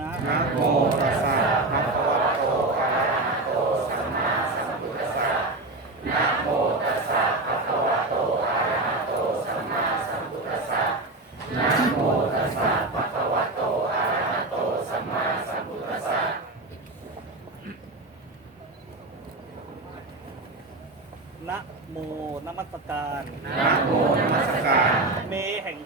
นะนะโมตัสสะภะคะวะโตอะระหะโตสัมมาสัมพุทธัสสะนะโมตัสสะภะคะวะโตอะระหะโตสัมมาสัมพุทธัสสะนะโมตัสสะภะคะวะโตอะระหะโตสัมมาสัมพุทธัสสะนะโมนมัสการนะโมนมัสการเมแห่งข้า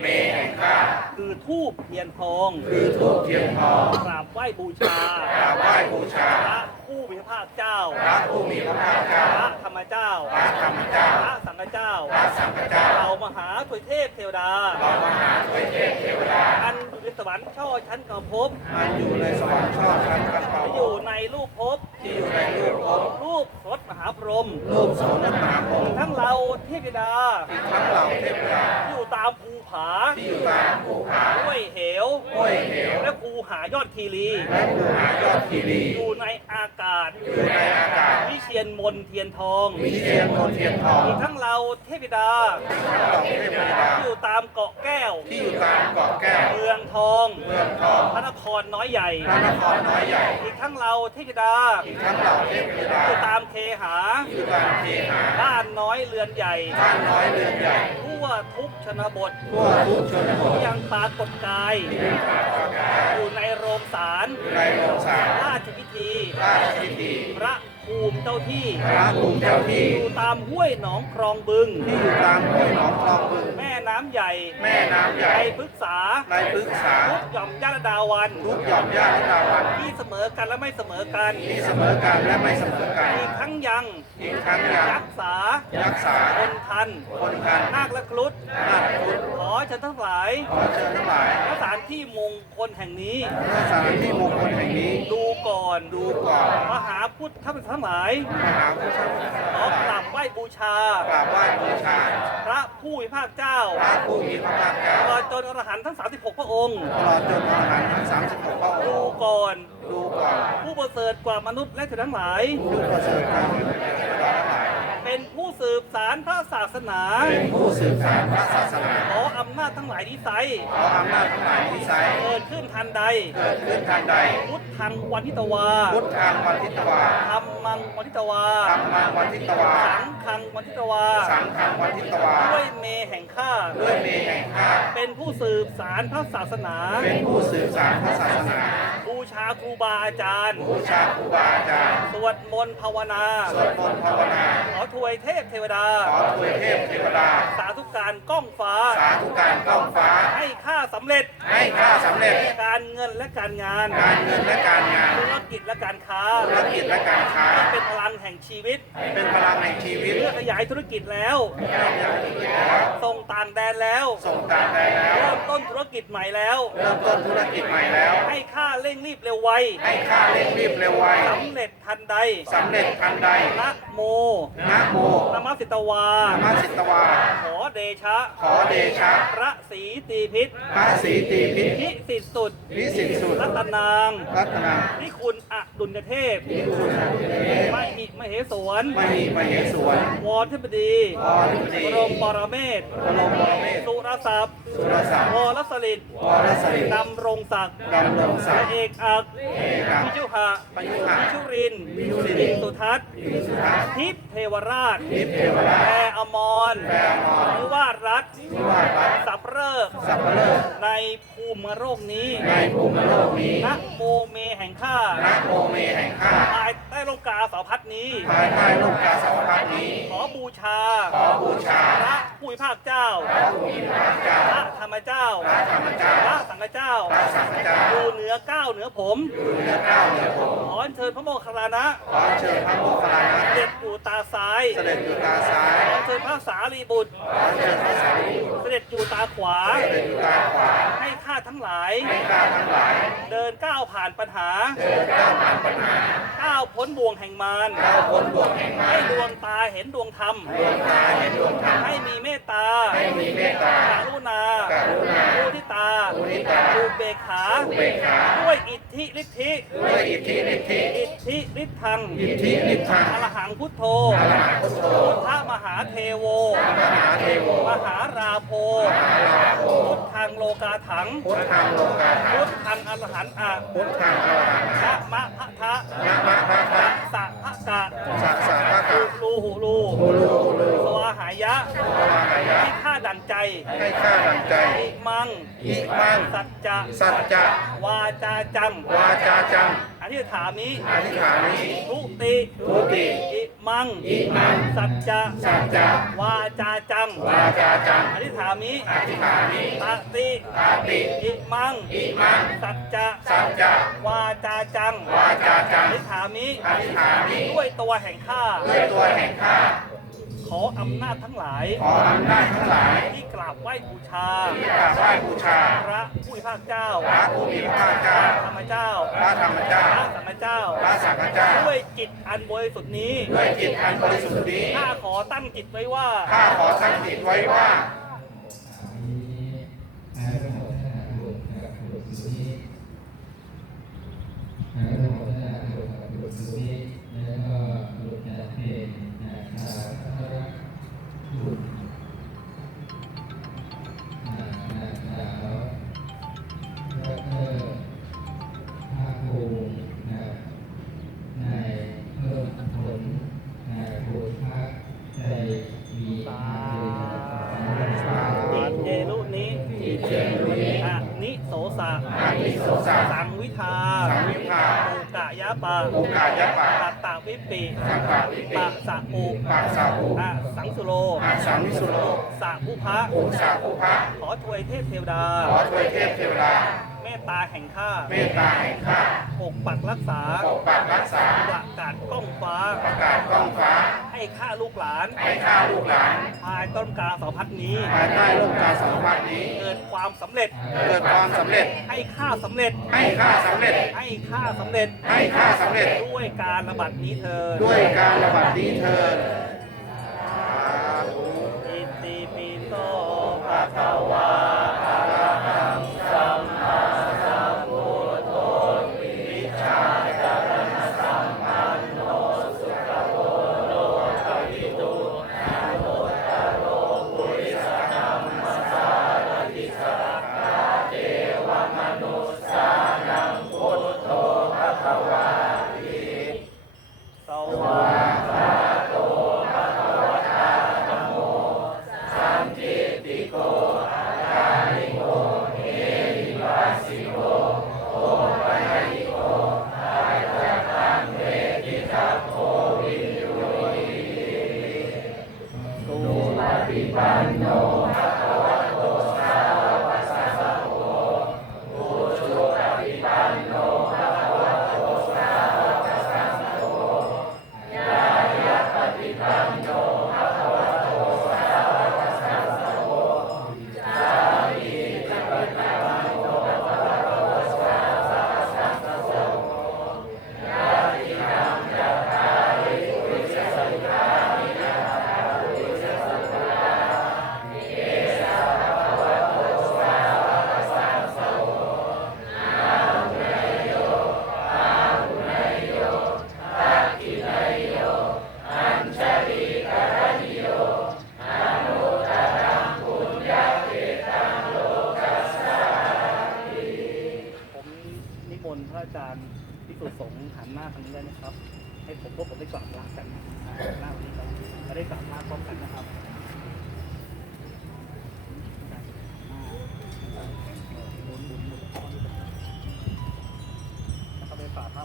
เมแห่งข้าคือทูบเทียนทองคือทูปเทียนทองกราบไหว้บูชากราบไหว้บูชาพระผู้มีพระภาคเจ้าพระผู้มีพระภาคเจ้าพระธรรมเจ้าพระธรรมเจ้าพระสัง ฆเจ้า พระสังฆเจ้าเรามหาถวยเทพเทวดาเรามหาถวยเทพเทวดา อันอยู่ในสวรรค์ช่อชั้นกภพมันอยู่ในสวรรค์ชอบชั้นกันเปาที่อยู่ในรูปภพที่อยู่ในรูปภพรูปรถมหาพรหมรูปโสนมหาพรหมทั้งเราเทพธิดาอีกทั้งเหล่าเทพดาที่อยู่ตามภูผา ที่อยู่ตามภูผาห้วยเหวห้วยเหว และภูหายอดคีรี และภูหายอดคีรี อยู่ในอากาศ อยู่ในอากาศวิ เชียนมนเทียนทอง วิเชียนโนเทียนทองอีกทั้งเราเทพธิดาทั้งเหล่าเทพดาที่อยู่ตามเกาะแก้ว ที่อยู่ตามเกาะแก้วเมืองทอง เมืองทองพระนครน้อยใหญ่ พระนครน้อยใหญ่อีกทั้งเราเทพธิดาอีกทั้งเหล่าเทพดาที่อยู่ตามเคหาที่อยู่ตามเทหาบ้านน้อยเรือนใหญ่ บ้านน้อยเรือนใหญ่ทั่วทุกชนบท ทั่วทุกชนบทยังปรากฏกาย อยู่ในโรงศาลอยู่ในโรงศาลราชพิธี ราชพิธีพระ ภูมิเจ้าที่พระภูมิเจ้าที่ อยู่ตามห้วยหนองคลองบึง ที่อยู่ตามห้วยหนองคลองบึง แม่น้ำใหญ่ แม่น้ำใหญ่ในพฤกษาในพฤกษา ทุกหย่อมย่าดาวัน ทุกหย่อมย่าและดาวัน ที่เสมอกันและไม่เสมอกัน ที่เสมอกันและไม่เสมอกัน อีกทั้งยังอีกทั้งยังรักษา รักษา คนทัน คนกัน นาคและครุฑนาคพุทธขอเชิญทั้งหลาย ขอเชิญทั้งหลายสถานที่มงคลแห่งนี้เพื่อสถานที่มงคลแห่งนี้ ดูก่อน ดูก่อน มหาพุทธทั้งหลายมหาพุทธขอกราบไหว้บูชากราบไหว้บูชา พระผู้มีพระเจ้าพระผู้มีพระภาคเจ้าตลอดจนอรหันต์ทั้ง 36 พระองค์ ตลอดจนอรหันต์ทั้ง36พระองดูค์ก่อน ดูก่อนผู้ประเสริฐกว่ามนุษย์และเทวดาทั้งหลาย ผู้ประเสริฐกว่ามนุษย์และเทวดาทั้งหลาย เป็นผู้สืบสารพระศาสนา เป็นผู้สืบสานพระศาสนาขออำนาจทั้งหลายนี้ไซขออำนาจทั้งหลายนี้ไซเกิดขึ้นทันใด เกิดขึ้นทางใด พุทธังวันทิตวา พุทธังวันทิตวาธรรมังวันทิตวาธรรมังวันทิตวา สังฆังวันทิตวา สังฆังวันทิตวา ด้วยเมแห่งข้า ด้วยเมแห่งข้า เป็นผู้สืบสารพระศาสนา เป็นผู้สืบสานพระศาสนา บูชาครูบาอาจารย์ บูชาครูบาอาจารย์ สวดมนต์ภาวนา สวดมนต์ภาวนา ขอถวยเทพเทวดา ขอถวยเทพเทวดา สาธุการก้องฟ้า สาธุการก้องฟ้า ให้ข้าสำเร็จให้ข้าสำเร็จ การเงินและการงาน การเงินและการงาน ธุรกิจและการค้า ธุรกิจและการค้า เป็นพลังแห่งชีวิต เป็นพลังแห่งชีวิต เพื่อขยายธุรกิจแล้ว ส่งต่างแดนแล้ว ส่งตามได้แล้ว เริ่มต้นธุรกิจใหม่แล้ว เริ่มต้นธุรกิจใหม่แล้ว ให้ข้าเร่งรีบเร็วไว ให้ข้าเร่งรีบเร็วไวสำเร็จ ทันใดสำเร็จทันใดนะโมนะโมนมัสสิตวานมัสสิตวา ขอเดชะ ขอเดชะ พระศรีตีพิษพระศรีตีพิษพิสิทธิสุด วิสิทธิสุดรัตนางรัตนานิคุณอดุลยเทพนิคุณมหิมเหสวนมณีมเหสวนวรเทพดีวรเทพดีบรมปรเมศบรมบรเมศสุรศัพท์สุรศักดิ์วรสลิดวรสลิดดำรงศักดิ์ดำรงศักดิ์เอกอักเอกอักพิชุหะปยุหะ พิชุรินทร์พิชุรินทร์สุทัศน์วิสุทัศน์ทิพย์เทวราชทิพย์เทวราชแพรอมรแพรอมรนิวาสรัฐนิวาสรัฐสับเริกสัพพะเลิกในภูมิโรคนี้ในภูมิโลกนี้นะโมเมแห่งข้านะโมเมแห่งข้าภายใต้ร่มกาสาวพัดนี้ภายใต้ร่มกาสาวพัดนี้ ขอบูชาขอบูชาพระ ผู้มีภาคเจ้า พระผู้มีพระภาคเจ้าพระธรรมเจ้าพระธรรมเจ้าพระสังฆเจ้า พระสังฆเจ้า อยู่เหนือเก้าวเหนือผมอยู่เหนือเก้าเหนือผมขออัญเชิญพระโมคคัลลานะขอเชิญพระโมคคัลลานะเด็ดอยู่ตาซ้ายเสด็จอยู่ตาซ้ายขออัญเชิญพระสารีบุตรขอเชิญพระสารีบุตร เสด็จอยู่ตาขวาเสด็จอยู่ตาขวาให้ข้า ทั้งหลายให้ข้าทั้งหลาย เดินก้าวผ่านปัญหา เดินก้าวผ่านปัญหา ก้าวพ้นบ่วงแห่งมารก้าวพ้นบ่วงแห่งมาร ให้ดวงตาเห็นดวงธรรม ดวงตาเห็นดวงธรรม ให้มีเมตตา ให้มีเมตตากรุณากรุณามุทิตามุทิตาอุเบกขาอุเบกขาด้วยอิท ธิฤทธิด้วยอิทธิฤทธิอิทธิฤทธังอิทธิฤทธังอรหังพุทโธอรหังพุทโธพุทธมหาเทโวมหาเทโว มหาราโพมหาลาโภพุทธังโลกาถังพุทธังโลกาถัพุงทธังออรหันต์อะพุทธังอรหันต์นะมะพะทะนะมะพะทะสะพะกะสะสะพะกะลูหูลูโอโลโอโลสวาหายะภวาหายะ ให้ข้าดันใจ ให้ข้าดังใจ อิมัง อิมัง สัจจะ สัจจะ วาจาจังวาจาจังอธิษฐานนี้อธิษฐานี้ทุติทุติอิมัง อิมัง สัจจะ สัจจะ วาจาจังวาจาจังอธิษฐานนี้อธิษฐานี้ตติตาติอิมัง อิมัง สัจจะ สัจจะ วาจาจังวาจาจัองธิษฐานนี้อธิษฐานี้ด้วยตัวแห่งข้าด้วยตัวแห่งข้า ขออำนาจทั้งหลาย ขออำนาจทั้งหลาย ที่กราบไหว้บูชา ที่กราบไหว้บูชา พระผู้พิพากเจ้า พระผู้มีพระภาคเจ้า ธรรมเจ้า พระธรรมเจ้า พระสัมมาเจ้า พระสังฆเจ้า ด้วยจิตอันบริสุทธิ์นี้ ด้วยจิตอันบริสุทธิ์นี้ ข้าขอตั้งจิตไว้ว่า ข้าขอตั้งจิตไว้ว่า อานิโสสะสังวิทาสังวิภาโอกะยะปะโอกายะปะตัตตาวิปิสังฆาวิปิปะสะอุปะสาอุอะสังสุโลอาสังวิสุโลสะผู้พระอุสาภุพะขอถวยเทพเทวดา ขอถวยเทพเทวดาเมตตาแห่งข้า เมตตาแห่งข้าปกปักรักษา ปกปักรักษา ประกาศก้องฟ้า ประกาศกล้องฟ้า ให้ข้าลูกหลานให้ข้าลูกหลาน ภายต้นกาสาวพัดนี้ ภายใต้ร่มกาสาวพัดนี้ เกิดความสำเร็จ เกิดความสำเร็จ ให้ข้าสำเร็จ ให้ข้าสำเร็จ ให้ข้าสำเร็จ ให้ข้าสำเร็จ ด้วยการระบัดนี้เธอญด้วยการระบาดนี้เถิด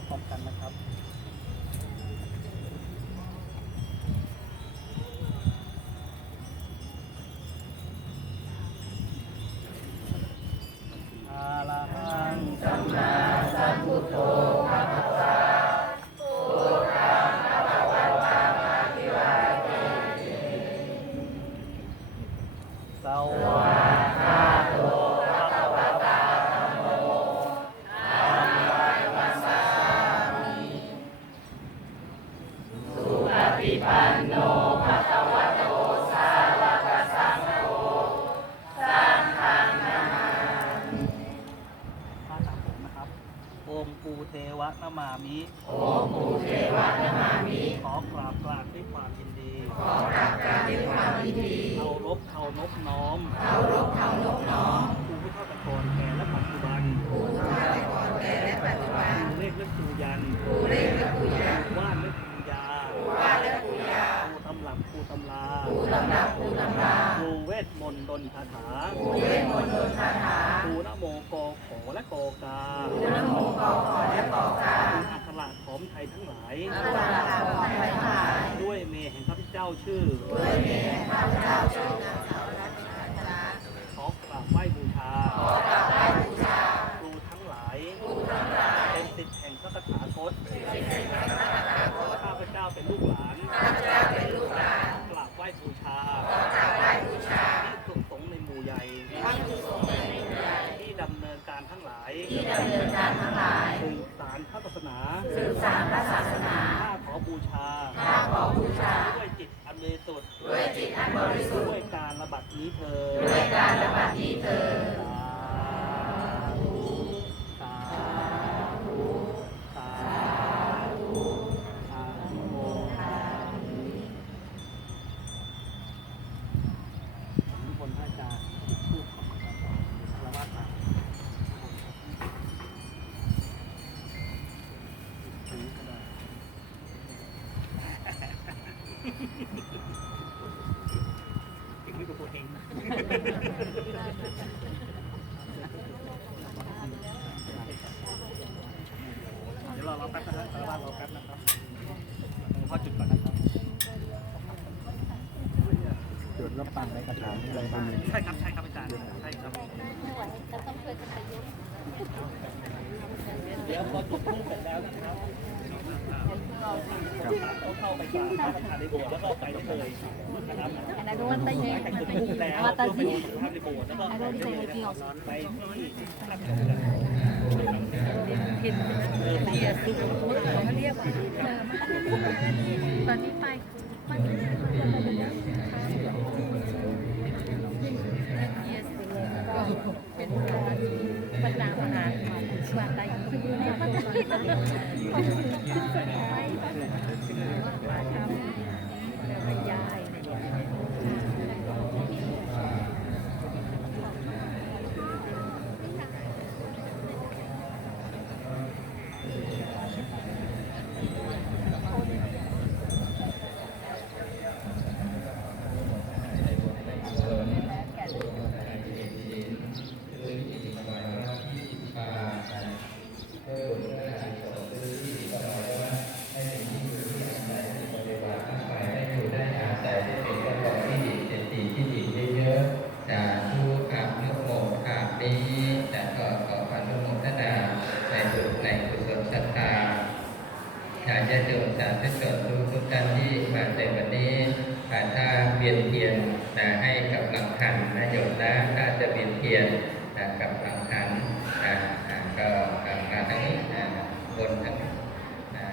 พร้อมกันนะครับ ปันโนภะคะวะโตสาวกสังโฆสังฆังนามามิพระตามผมนะครับโอมปูเทวะนามามิโอมปูเทวะนามามิ ขอกราบกราบด้วยความยินดี ขอกราบกราบด้วยความยินดี เอารบเขานบน้อม เอารบเขานบน้อมผู้พุทธตะโกนแก่และปัจจุบันผู้พุทธตะโกน ปูตำรา ปูตำรับปูตำรา ครูเวทมนต์ดนคาถา ปูเวทมนต์ดลคาถา ครูนะโมโกขอและโกกา ปูนโมกอขอและกอกา ครูอัคระของไทยทั้งหลาย อัคราของไทยทั้งหลาย ด้วยเมแห่งข้าพเจ้าชื่อ ด้วยเมตตาพระเจ้าชื่อนางสาวรัตนชา ขอกราบไหว้บูชา ขอกราบไหว้บูชา ครูทั้งหลาย ปูทั้งหลาย เป็นสิทธิ์แห่งพระคาถาคต สิ่งที่พระตถาคต ข้าพเจ้าเป็นลูกหลานข้าพเจ้าเป็นลูกหลานกราบไหว้บูชาขอกราบไหว้บูชาที่สุสงในหมู่ใหญ่ท่านผู้ทรงเป็นผู้ใหญ่ที่ดำเนินการทั้งหลายที่ดำเนินการทั้งหลายสืบสารพระศาสนาสืบสานพระศาสนาข้าขอบูชาข้าขอบูชาด้วยจิตอันบริสุทธิ์ด้วยจิตอันบริสุทธิ์ด้วยการระบัดนี้เธอด้วยการระบาดนี้เธอญ สาธุสาธุสาธุอะโมนิมนต์พระอาจารย์พูดของพระอาจารย์คารวะตามถือก็ได้ ถึงไม่กับตัวเองนะเดี๋ยวรอรอแป๊บนะครับสารวัตรรอแป๊บนะครับเข้าจุดก่อนนะครับ จุดรับฟังในคาถาอะไรบ้างใช่ครับใช่ครับอาจารย์ใช่ครับเดี๋ยวพอจุดทูปเสร็จแล้วนะครับเราเข้าไปกราบพระประธานในโบสถ์แล้วก็ไปเลยนะครับ And I don't want to หลังจากจุดทูปแล้วก็ไปดูภาพในโบสถ์แล้วก็ไปเลยนะครับไปที่ท่านเออที่ซุปเขาเรียกว่าตอนนี้ไป 本当に。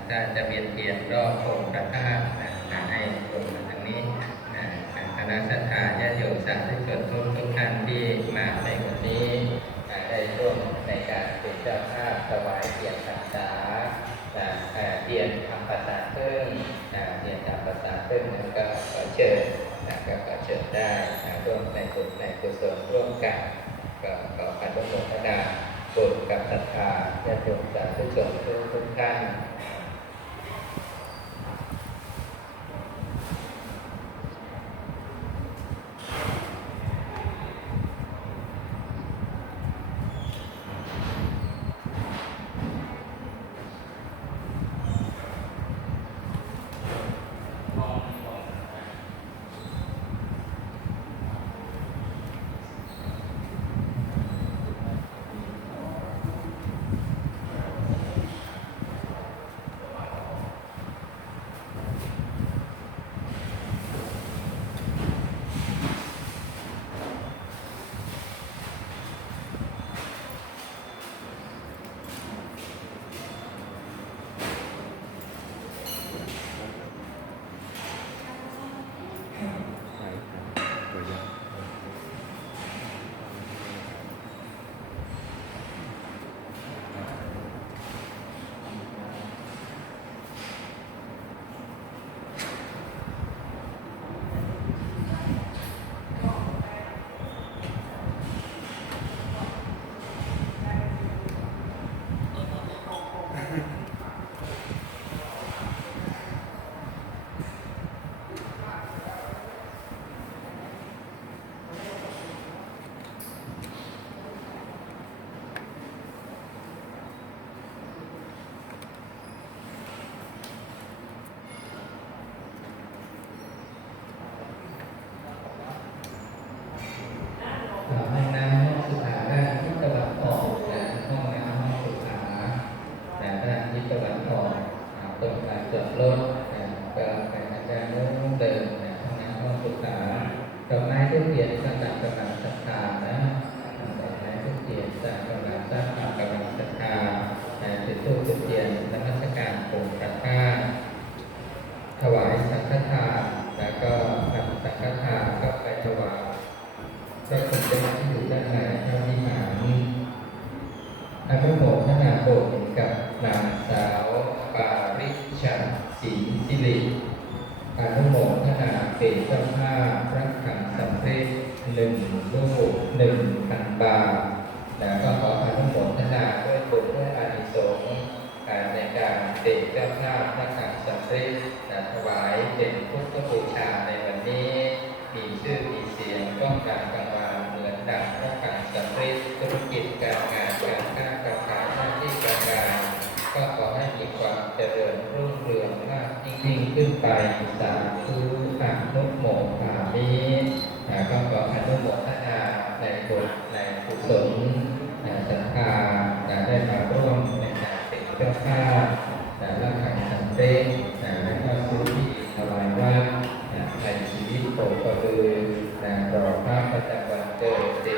อ่าถ้าจะเวียนเทียนรอบองค์พระธาตุนะให้บนมาทางนี้นะคณะสัทธาญาติโยมสาธุชนทุกทุกท่านที่มาในวันนี้ได้ร่วมในการเป็นเจ้าภาพถวายเทียนพรรษาเทียนทำภาษาเพิ่มเรียนทำภาษาเพิ่มนั้นก็ขอเชิญนะก็ขอเชิญได้ร่วมในบุญในกุศลร่วมกันก็ขอการร่วมโมทนาบุญกับศรัทธาญาติโยมสาธุชนทุกทุกท่าน เจ้าที่อยู่ด้านในพระวิหารอนุโมทนาบุญกับนางสาวปาริชันศรีสิริอนุโมทนาเป็นเจ้าภาพพระขันสำเร็จหนึ่งลูกหนึ่งพันบาทแล้วก็ขออนุโมทนาด้วยบุญด้วยอานิสงส์ในการเป็นเจ้าภาพพระขันสำเร็จ ดับต้องการสำเร็จธุรกิจการงานการค้าการขายหน้าที่การงานก็ขอให้มีความเจริญรุ่งเรืองมากยิ่งขึ้นไปสาธุอานุโมทามิก็ขออนุโมทนาในบุญในกุศลศรัทธาได้มาร่วมในการเป็นเจ้าภาพและขันสันเต้และก็สุริถวายว่าในชีวิตโตกระลือรอพระประจ